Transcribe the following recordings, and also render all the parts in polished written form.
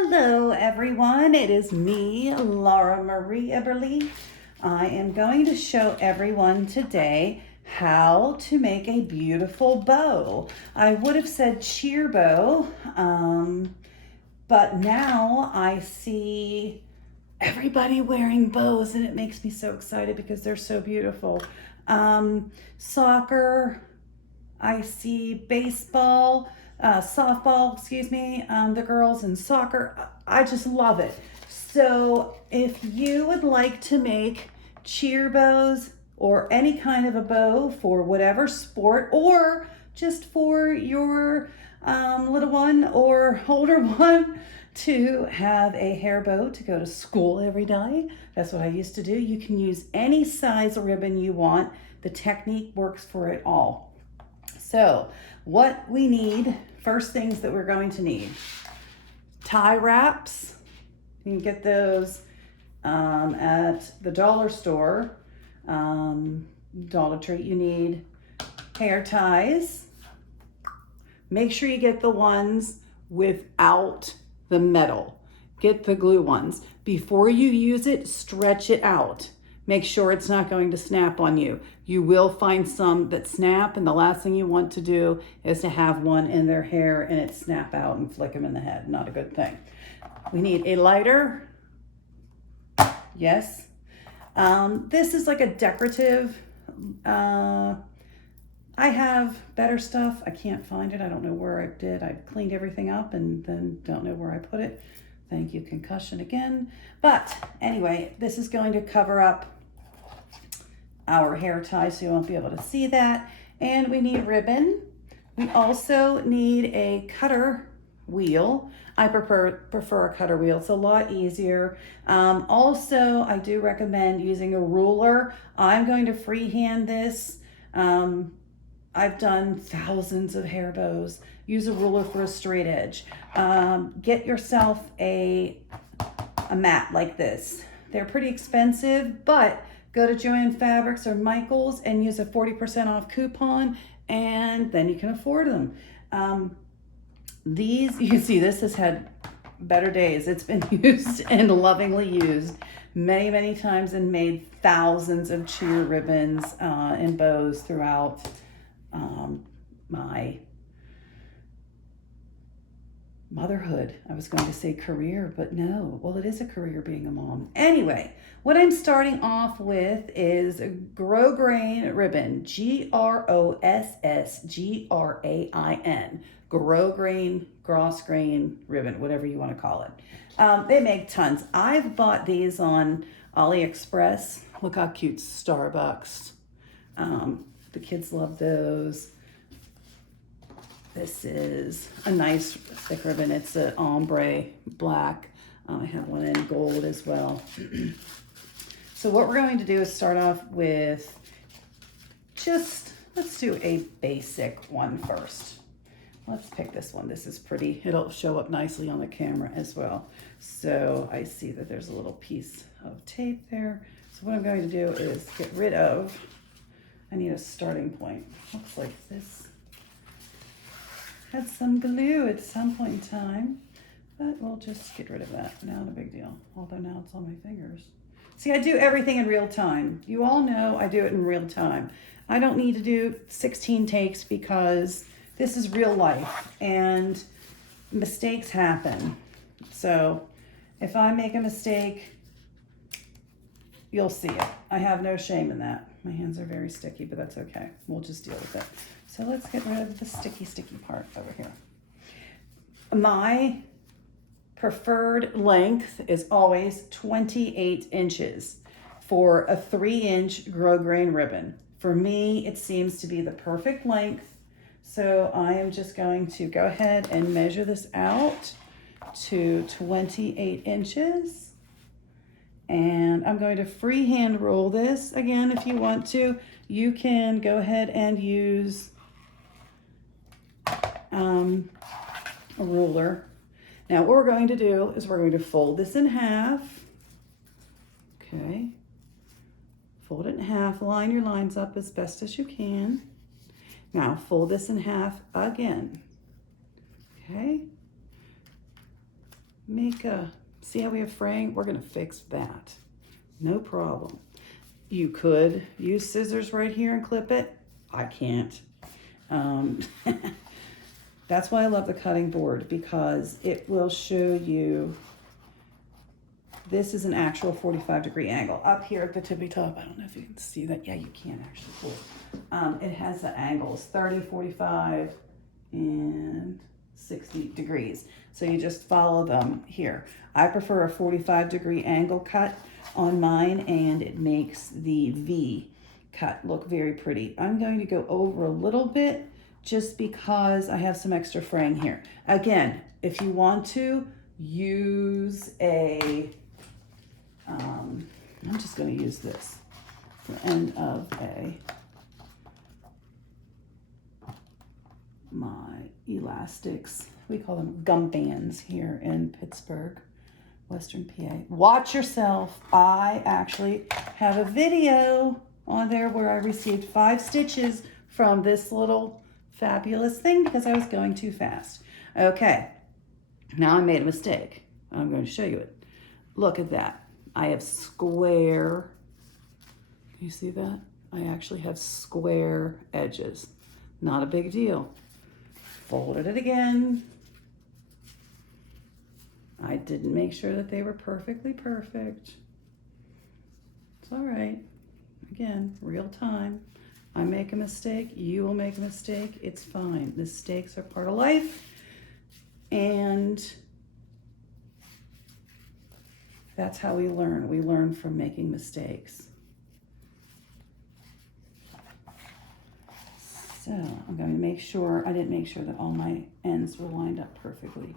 Hello everyone, it is me, Laura Marie Eberle. I am going to show everyone today how to make a beautiful bow. I would have said cheer bow, but now I see everybody wearing bows and it makes me so excited because they're so beautiful. Soccer, I see baseball, softball, excuse me, the girls in soccer. I just love it. So if you would like to make cheer bows or any kind of a bow for whatever sport, or just for your little one or older one to have a hair bow to go to school every day, that's what I used to do. You can use any size ribbon you want. The technique works for it all. So what we need, first things that we're going to need, tie wraps. You can get those at the dollar store, Dollar Tree. You need hair ties. Make sure you get the ones without the metal. Get the glue ones. Before you use it, stretch it out. Make sure it's not going to snap on you. You will find some that snap, and the last thing you want to do is to have one in their hair and it snap out and flick them in the head. Not a good thing. We need a lighter. Yes. This is like a decorative. I have better stuff. I can't find it. I don't know where I did. I cleaned everything up and then don't know where I put it. Thank you, concussion again. But anyway, this is going to cover up our hair tie so you won't be able to see that. And we need ribbon. We also need a cutter wheel. I prefer a cutter wheel. It's a lot easier. Also, I do recommend using a ruler. I'm going to freehand this. I've done thousands of hair bows. Use a ruler for a straight edge. Get yourself a mat like this. They're pretty expensive, but go to Joann Fabrics or Michael's and use a 40% off coupon, and then you can afford them. These, you can see this has had better days. It's been used and lovingly used many, many times and made thousands of cheer ribbons and bows throughout my motherhood. I was going to say career, but no. Well, it is a career being a mom. Anyway, what I'm starting off with is GROSGRAIN ribbon. GROSSGRAIN. GROSGRAIN ribbon, whatever you want to call it. They make tons. I've bought these on AliExpress. Look how cute. Starbucks. The kids love those. This is a nice thick ribbon. It's an ombre black. I have one in gold as well. So what we're going to do is start off with let's do a basic one first. Let's pick this one. This is pretty. It'll show up nicely on the camera as well. So I see that there's a little piece of tape there. So what I'm going to do is get rid of, I need a starting point. Looks like this had some glue at some point in time, but we'll just get rid of that. Not a big deal, although now it's on my fingers. See, I do everything in real time. You all know I do it in real time. I don't need to do 16 takes because this is real life and mistakes happen. So if I make a mistake, you'll see it. I have no shame in that. My hands are very sticky, but that's okay. We'll just deal with it. So let's get rid of the sticky part over here. My preferred length is always 28 inches for a 3-inch GROSGRAIN ribbon. For me, it seems to be the perfect length. So I am just going to go ahead and measure this out to 28 inches. And I'm going to freehand roll this. Again, if you want to, you can go ahead and use a ruler. Now what we're going to do is we're going to fold this in half. Okay. Fold it in half. Line your lines up as best as you can. Now fold this in half again. Okay. see how we have fraying? We're gonna fix that. No problem. You could use scissors right here and clip it. I can't. That's why I love the cutting board, because it will show you, this is an actual 45-degree angle. Up here at the tippy top, I don't know if you can see that. Yeah, you can actually. Cool. It has the angles, 30, 45, and 60 degrees. So you just follow them here. I prefer a 45-degree angle cut on mine, and it makes the V cut look very pretty. I'm going to go over a little bit just because I have some extra fraying here. Again, if you want to use a, I'm just going to use this for the end of my elastics. We call them gum bands here in Pittsburgh, Western PA. Watch yourself. I actually have a video on there where I received 5 stitches from this little fabulous thing because I was going too fast. Okay, now I made a mistake. I'm going to show you it. Look at that. I have square, can you see that? I actually have square edges. Not a big deal. Folded it again. I didn't make sure that they were perfectly perfect. It's all right. Again, real time. I make a mistake, you will make a mistake. It's fine. Mistakes are part of life. And that's how we learn. We learn from making mistakes. So I'm going to make sure, I didn't make sure that all my ends were lined up perfectly.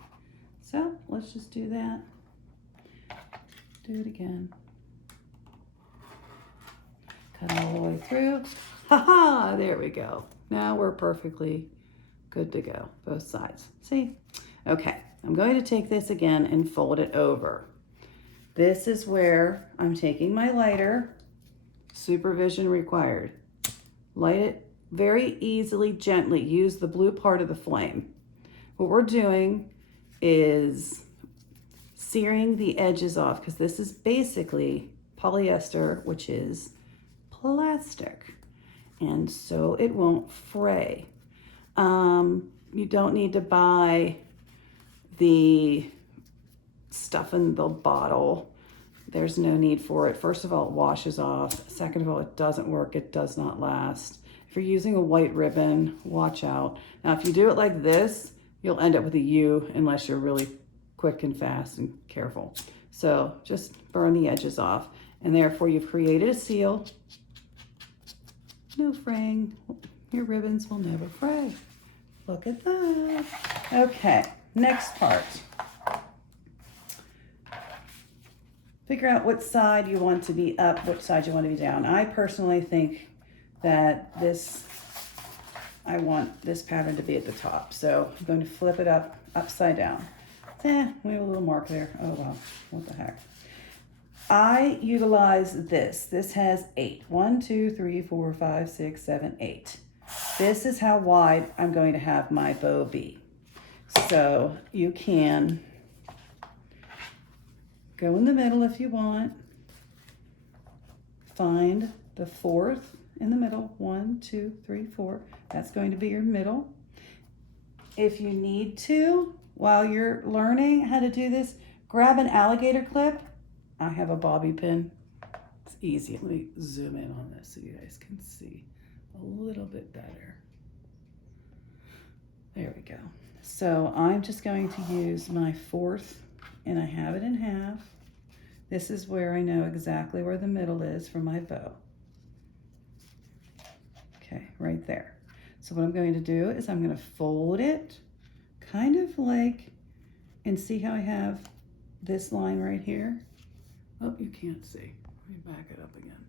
So let's just do that. Do it again. Cut all the way through. Ha-ha, there we go. Now we're perfectly good to go, both sides. See? Okay, I'm going to take this again and fold it over. This is where I'm taking my lighter, supervision required. Light it very easily, gently. Use the blue part of the flame. What we're doing is searing the edges off, because this is basically polyester, which is plastic, and so it won't fray. You don't need to buy the stuff in the bottle. There's no need for it. First of all, it washes off. Second of all, it doesn't work. It does not last. If you're using a white ribbon, watch out. Now, if you do it like this, you'll end up with a U unless you're really quick and fast and careful. So just burn the edges off, and therefore you've created a seal. No fraying. Your ribbons will never fray. Look at that. Okay, next part. Figure out which side you want to be up, which side you want to be down. I personally think that I want this pattern to be at the top. So I'm going to flip it up, upside down. We have a little mark there. Oh well, what the heck. I utilize this. This has 8. 1, 2, 3, 4, 5, 6, 7, 8. This is how wide I'm going to have my bow be. So you can go in the middle if you want. Find the 4th in the middle. 1, 2, 3, 4. That's going to be your middle. If you need to, while you're learning how to do this, grab an alligator clip. I have a bobby pin. It's easy. Let me zoom in on this so you guys can see a little bit better. There we go. So I'm just going to use my 4th, and I have it in half. This is where I know exactly where the middle is for my bow. Okay, right there. So what I'm going to do is I'm going to fold it kind of like, and see how I have this line right here? Oh, you can't see. Let me back it up again.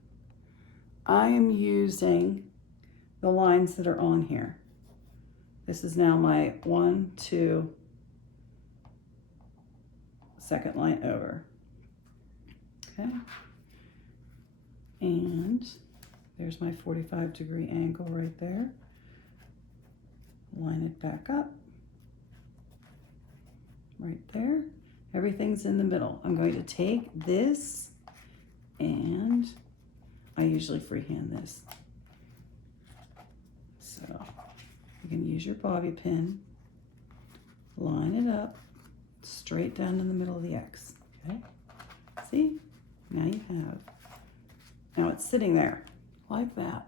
I am using the lines that are on here. This is now my 1, 2, second line over. Okay. And there's my 45-degree angle right there. Line it back up. Right there. Everything's in the middle. I'm going to take this, and I usually freehand this. So you can use your bobby pin, line it up straight down in the middle of the X. Okay, see? Now you have. Now it's sitting there like that.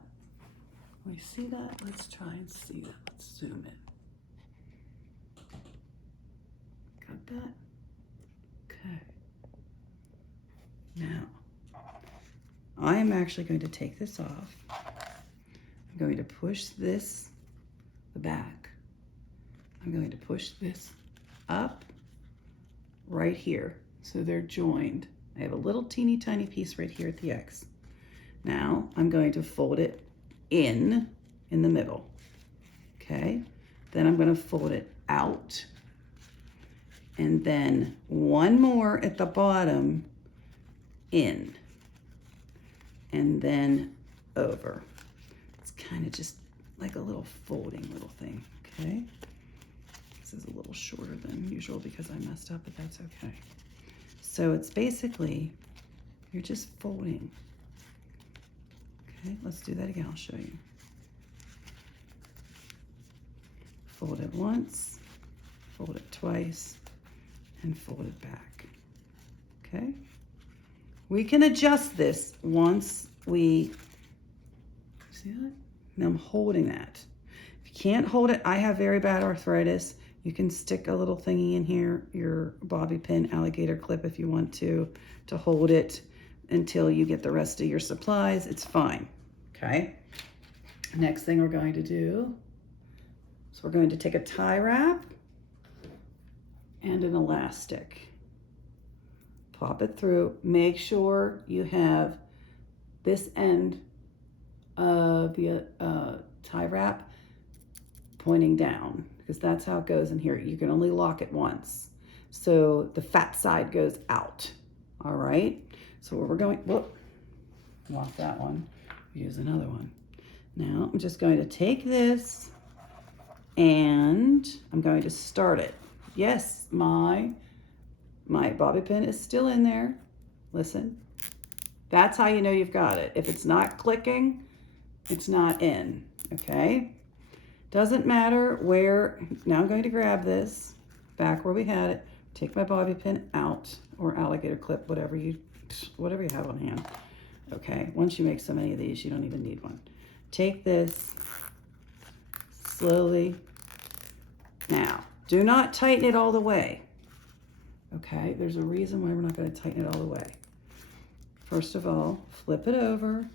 We see that? Let's try and see that. Let's zoom in. Got that? Okay. Now, I am actually going to take this off. I'm going to push this, the back. I'm going to push this up right here so they're joined. I have a little teeny tiny piece right here at the X. Now, I'm going to fold it in the middle. Okay? Then I'm going to fold it out. And then one more at the bottom, in, and then over. It's kind of just like a little folding little thing, okay? This is a little shorter than usual because I messed up, but that's okay. So it's basically, you're just folding. Okay, let's do that again, I'll show you. Fold it once, fold it twice, and fold it back, okay? We can adjust this once we, see that? Now I'm holding that. If you can't hold it, I have very bad arthritis. You can stick a little thingy in here, your bobby pin alligator clip if you want to hold it until you get the rest of your supplies. It's fine, okay? Next thing we're going to do, so we're going to take a tie wrap and an elastic. Pop it through. Make sure you have this end of the tie wrap pointing down because that's how it goes in here. You can only lock it once. So the fat side goes out. All right. So we're going, whoop, lock that one. Use another one. Now I'm just going to take this and I'm going to start it. Yes, my bobby pin is still in there. Listen, that's how you know you've got it. If it's not clicking, it's not in, okay? Doesn't matter where, now I'm going to grab this, back where we had it, take my bobby pin out, or alligator clip, whatever you have on hand. Okay, once you make so many of these, you don't even need one. Take this, slowly. Now, do not tighten it all the way. Okay, there's a reason why we're not going to tighten it all the way. First of all, flip it over.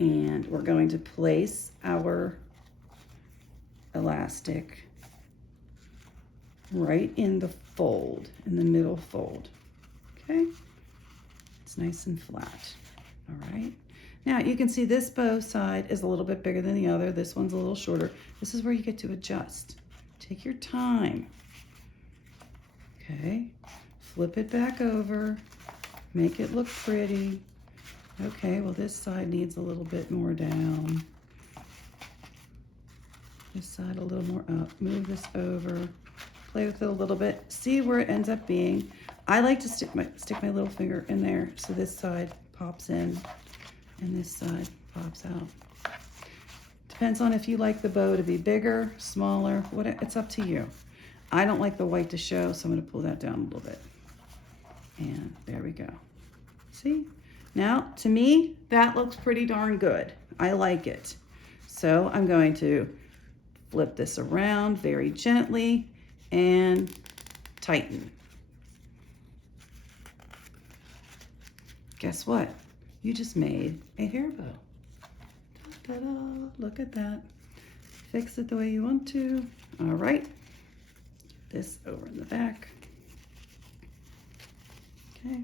And we're going to place our elastic right in the fold, in the middle fold. Okay, it's nice and flat. All right. Now you can see this bow side is a little bit bigger than the other. This one's a little shorter. This is where you get to adjust. Take your time. Okay, flip it back over, make it look pretty. Okay, well this side needs a little bit more down. This side a little more up. Move this over, play with it a little bit. See where it ends up being. I like to stick my little finger in there so this side pops in and this side pops out. Depends on if you like the bow to be bigger, smaller, it's up to you. I don't like the white to show, so I'm going to pull that down a little bit. And there we go. See? Now, to me, that looks pretty darn good. I like it. So I'm going to flip this around very gently and tighten. Guess what? You just made a hair bow. Ta-da! Look at that. Fix it the way you want to. All right. This over in the back. Okay.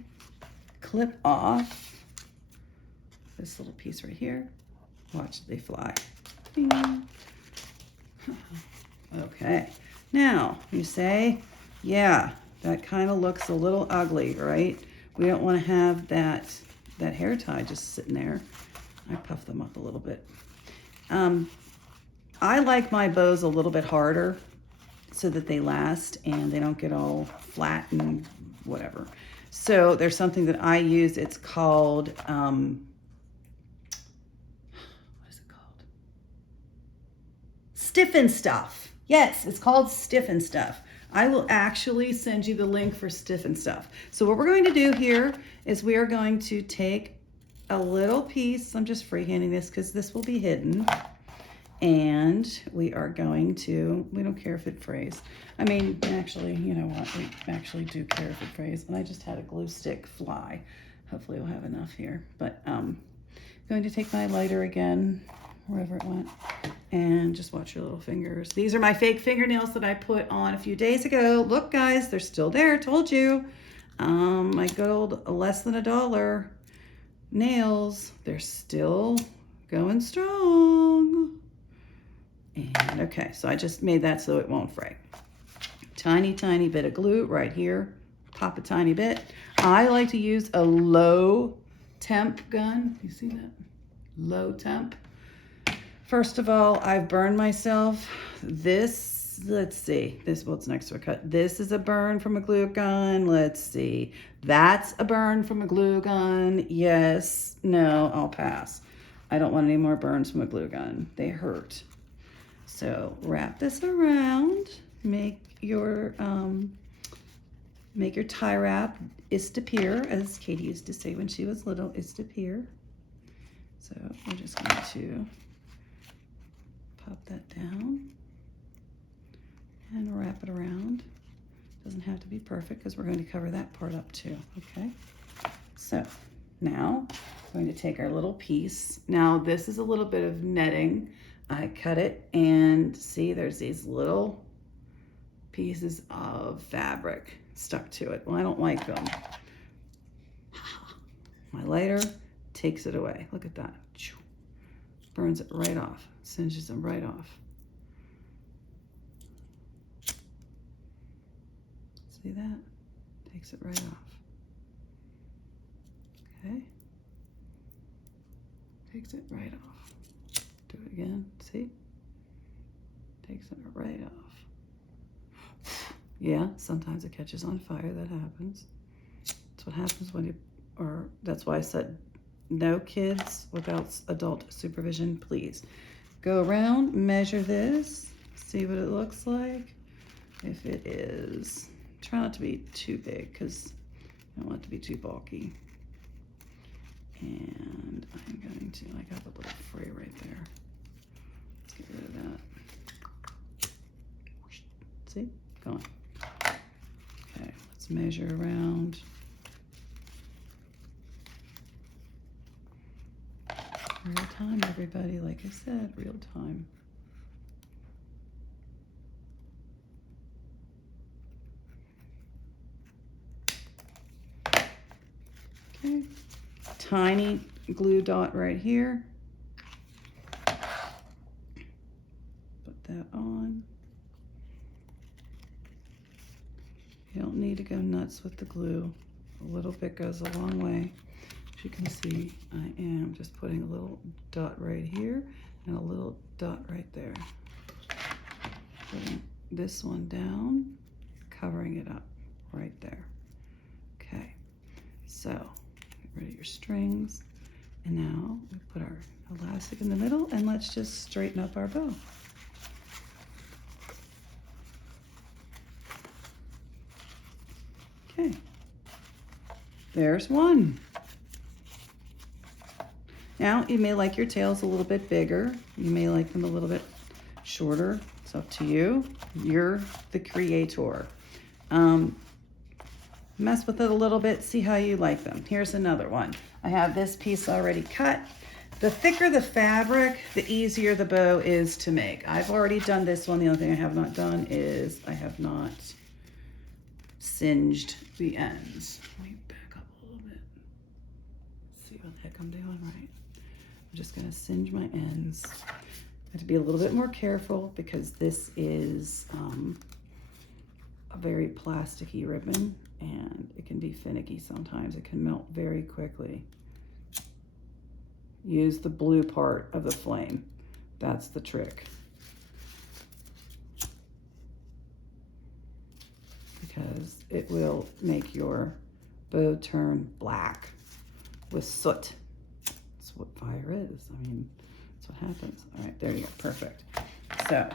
Clip off this little piece right here. Watch they fly. Bing. Okay. Now you say, yeah, that kind of looks a little ugly, right? We don't want to have that hair tie just sitting there. I puff them up a little bit. I like my bows a little bit harder so that they last and they don't get all flat and whatever. So there's something that I use. It's called, what is it called? Stiffen Stuff. Yes, it's called Stiffen Stuff. I will actually send you the link for Stiffen Stuff. So what we're going to do here is we are going to take a little piece. I'm just freehanding this because this will be hidden. And we are going to, we don't care if it frays. I mean, actually, you know what? We actually do care if it frays. And I just had a glue stick fly. Hopefully we'll have enough here. But I'm going to take my lighter again, wherever it went, and just watch your little fingers. These are my fake fingernails that I put on a few days ago. Look, guys, they're still there. Told you. My good old less than $1 nails. They're still going strong. And okay, so I just made that so it won't fray. Tiny, tiny bit of glue right here. Pop a tiny bit. I like to use a low temp gun. You see that? Low temp. First of all, I've burned myself. This, let's see, this, what's next to a cut? This is a burn from a glue gun. Let's see. That's a burn from a glue gun. Yes, no, I'll pass. I don't want any more burns from a glue gun. They hurt. So wrap this around, make your tie wrap disappear, as Katie used to say when she was little, disappear. So we're just going to pop that down and wrap it around. Doesn't have to be perfect because we're going to cover that part up too, okay? So now we're going to take our little piece. Now this is a little bit of netting. I cut it and see there's these little pieces of fabric stuck to it. Well, I don't like them. My lighter takes it away. Look at that. Burns it right off. Singes them right off. See that? Takes it right off. Okay. Takes it right off. Do it again, see? Takes it right off. Yeah, sometimes it catches on fire, that happens. That's what happens when that's why I said no kids without adult supervision, please. Go around, measure this, see what it looks like. If it is, try not to be too big because I don't want it to be too bulky. And I'm going to, I got a little fray right there. Let's get rid of that. See, gone. Okay, let's measure around. Real time, everybody, like I said, real time. Okay, tiny glue dot right here. Put that on. You don't need to go nuts with the glue. A little bit goes a long way. As you can see, I am just putting a little dot right here and a little dot right there. Putting this one down, covering it up right there. Okay, so get rid of your strings. And now we put our elastic in the middle and let's just straighten up our bow. Okay, there's one. Now, you may like your tails a little bit bigger. You may like them a little bit shorter. It's up to you. You're the creator. Mess with it a little bit, see how you like them. Here's another one. I have this piece already cut. The thicker the fabric, the easier the bow is to make. I've already done this one. The only thing I have not done is I have not singed the ends. Let me back up a little bit. See what the heck I'm doing right. I'm just gonna singe my ends. I have to be a little bit more careful because this is a very plasticky ribbon and it can be finicky sometimes. It can melt very quickly. Use the blue part of the flame. That's the trick. because it will make your bow turn black with soot. That's what fire is. I mean, that's what happens. All right, there you go, perfect. So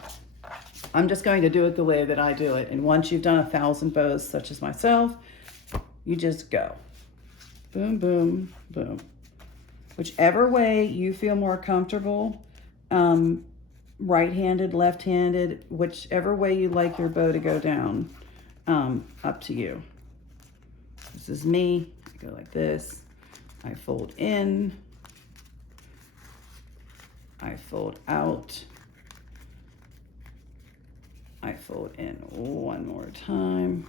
I'm just going to do it the way that I do it. And once you've done 1,000 bows, such as myself, you just go. Boom, boom, boom. Whichever way you feel more comfortable, right-handed, left-handed, whichever way you like your bow to go down, up to you. This is me. I go like this. I fold in. I fold out. I fold in one more time.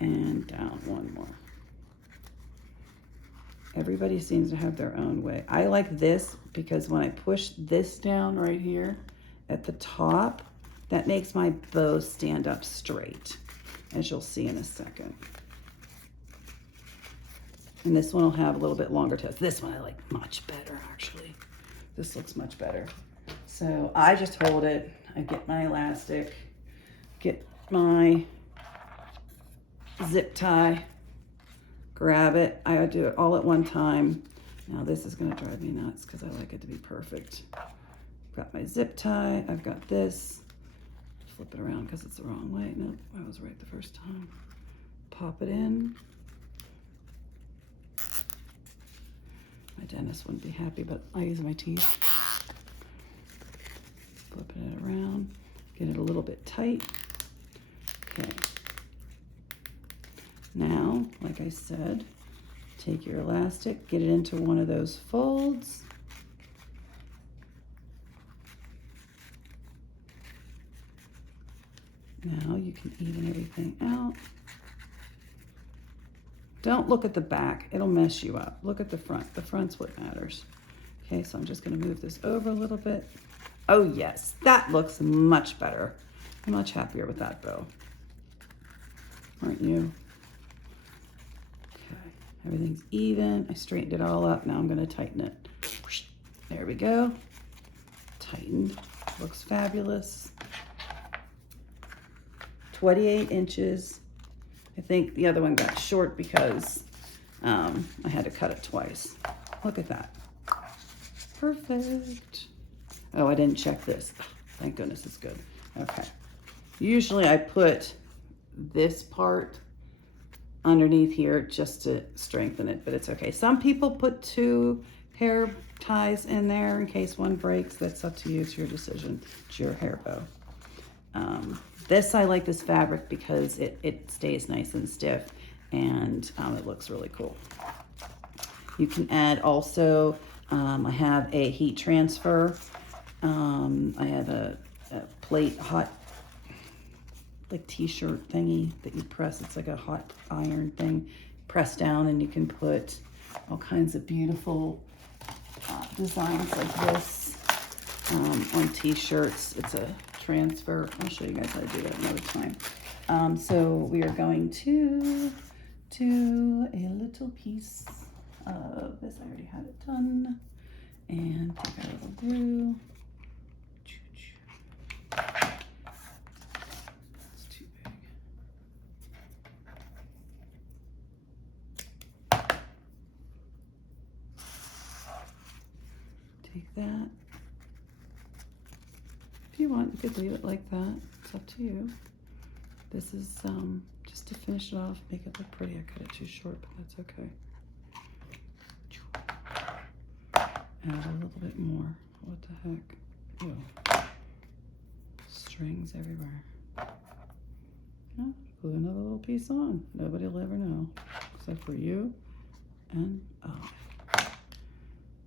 And down one more. Everybody seems to have their own way. I like this because when I push this down right here at the top, that makes my bow stand up straight, as you'll see in a second. And this one will have a little bit longer toes. This one I like much better, actually. This looks much better. So I just hold it. I get my elastic, get my zip tie, grab it. I do it all at one time. Now this is gonna drive me nuts because I like it to be perfect. I've got my zip tie, I've got this. Flip it around because it's the wrong way. Nope, I was right the first time. Pop it in. My dentist wouldn't be happy, but I use my teeth. Flipping it around, get it a little bit tight. Okay. Now, like I said, take your elastic, get it into one of those folds. Now you can even everything out. Don't look at the back, it'll mess you up. Look at the front, the front's what matters. Okay, so I'm just gonna move this over a little bit. Oh yes, that looks much better. I'm much happier with that bow. Aren't you? Okay, everything's even. I straightened it all up. Now I'm gonna tighten it. There we go. Tightened, looks fabulous. 28 inches. I think the other one got short because I had to cut it twice. Look at that. Perfect. Oh, I didn't check this. Thank goodness it's good. Okay. Usually I put this part underneath here just to strengthen it, but it's okay. Some people put 2 hair ties in there in case one breaks. That's up to you. It's your decision. It's your hair bow. This, I like this fabric because it stays nice and stiff and it looks really cool. You can add also, I have a heat transfer. I have a plate hot, like t-shirt thingy that you press. It's like a hot iron thing. Press down and you can put all kinds of beautiful designs like this on t-shirts. It's a transfer. I'll show you guys how to do that another time. So we are going to do a little piece of this. I already had it done. And take our little glue. It's too big. Take that. If you want, you could leave it like that. It's up to you. This is just to finish it off, make it look pretty. I cut it too short, but that's okay. Add a little bit more. What the heck? Ew. Strings everywhere. Yeah, glue another little piece on. Nobody will ever know, except for you and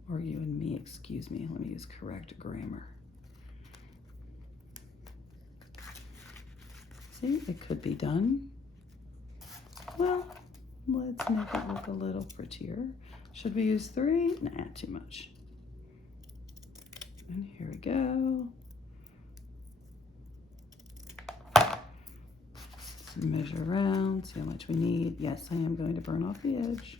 or you and me. Excuse me. Let me use correct grammar. See, it could be done. Well, let's make it look a little prettier. Should we use 3? Nah, too much. And here we go. Let's measure around, see how much we need. Yes, I am going to burn off the edge.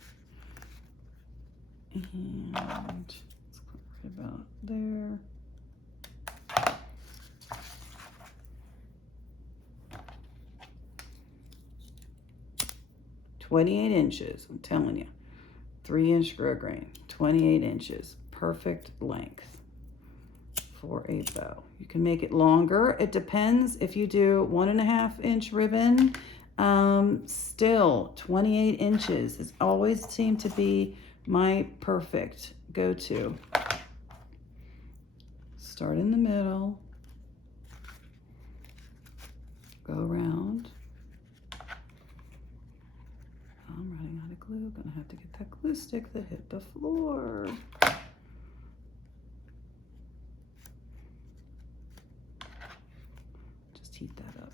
And let's put right about there. 28 inches, I'm telling you. 3-inch grosgrain, 28 inches, perfect length for a bow. You can make it longer. It depends if you do 1.5-inch ribbon. Still 28 inches has always seemed to be my perfect go-to. Start in the middle, go around. I'm running out of glue. Gonna have to get that glue stick that hit the floor. Just heat that up.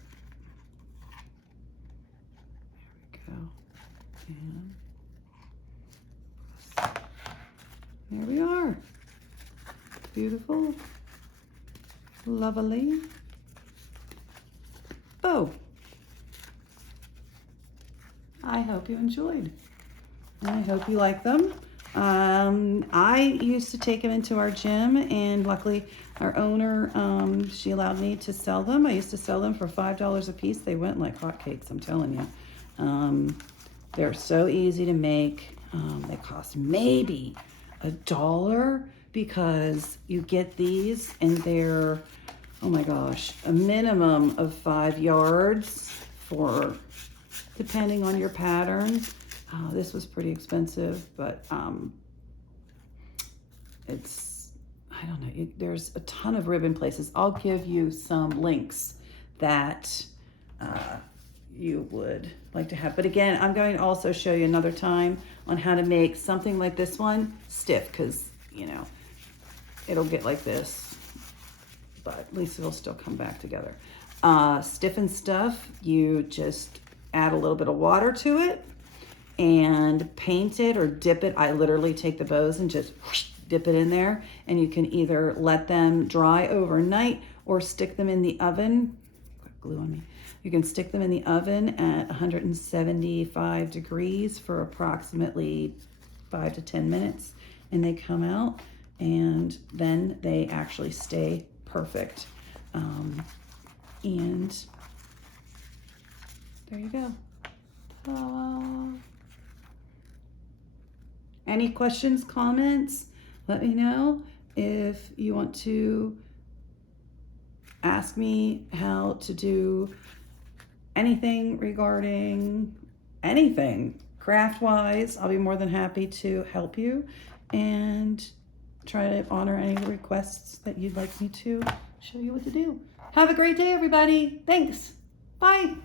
There we go. And there we are. Beautiful, lovely bow. I hope you enjoyed. I hope you like them. I used to take them into our gym, and luckily our owner, she allowed me to sell them. I used to sell them for $5 a piece. They went like hotcakes, I'm telling you. They're so easy to make. They cost maybe $1 because you get these and they're, oh my gosh, a minimum of 5 yards for, depending on your pattern. This was pretty expensive, but it's, I don't know, there's a ton of ribbon places. I'll give you some links that you would like to have. But again, I'm going to also show you another time on how to make something like this one stiff, because, you know, it'll get like this, but at least it'll still come back together. Stiffen stuff, you just add a little bit of water to it and paint it or dip it. I literally take the bows and just whoosh, dip it in there, and you can either let them dry overnight or stick them in the oven. Got glue on me. You can stick them in the oven at 175 degrees for approximately 5 to 10 minutes, and they come out, and then they actually stay perfect. And there you go. Ta-da. Any questions, comments? Let me know. If you want to ask me how to do anything regarding anything craft-wise, I'll be more than happy to help you and try to honor any requests that you'd like me to show you what to do. Have a great day, everybody. Thanks. Bye.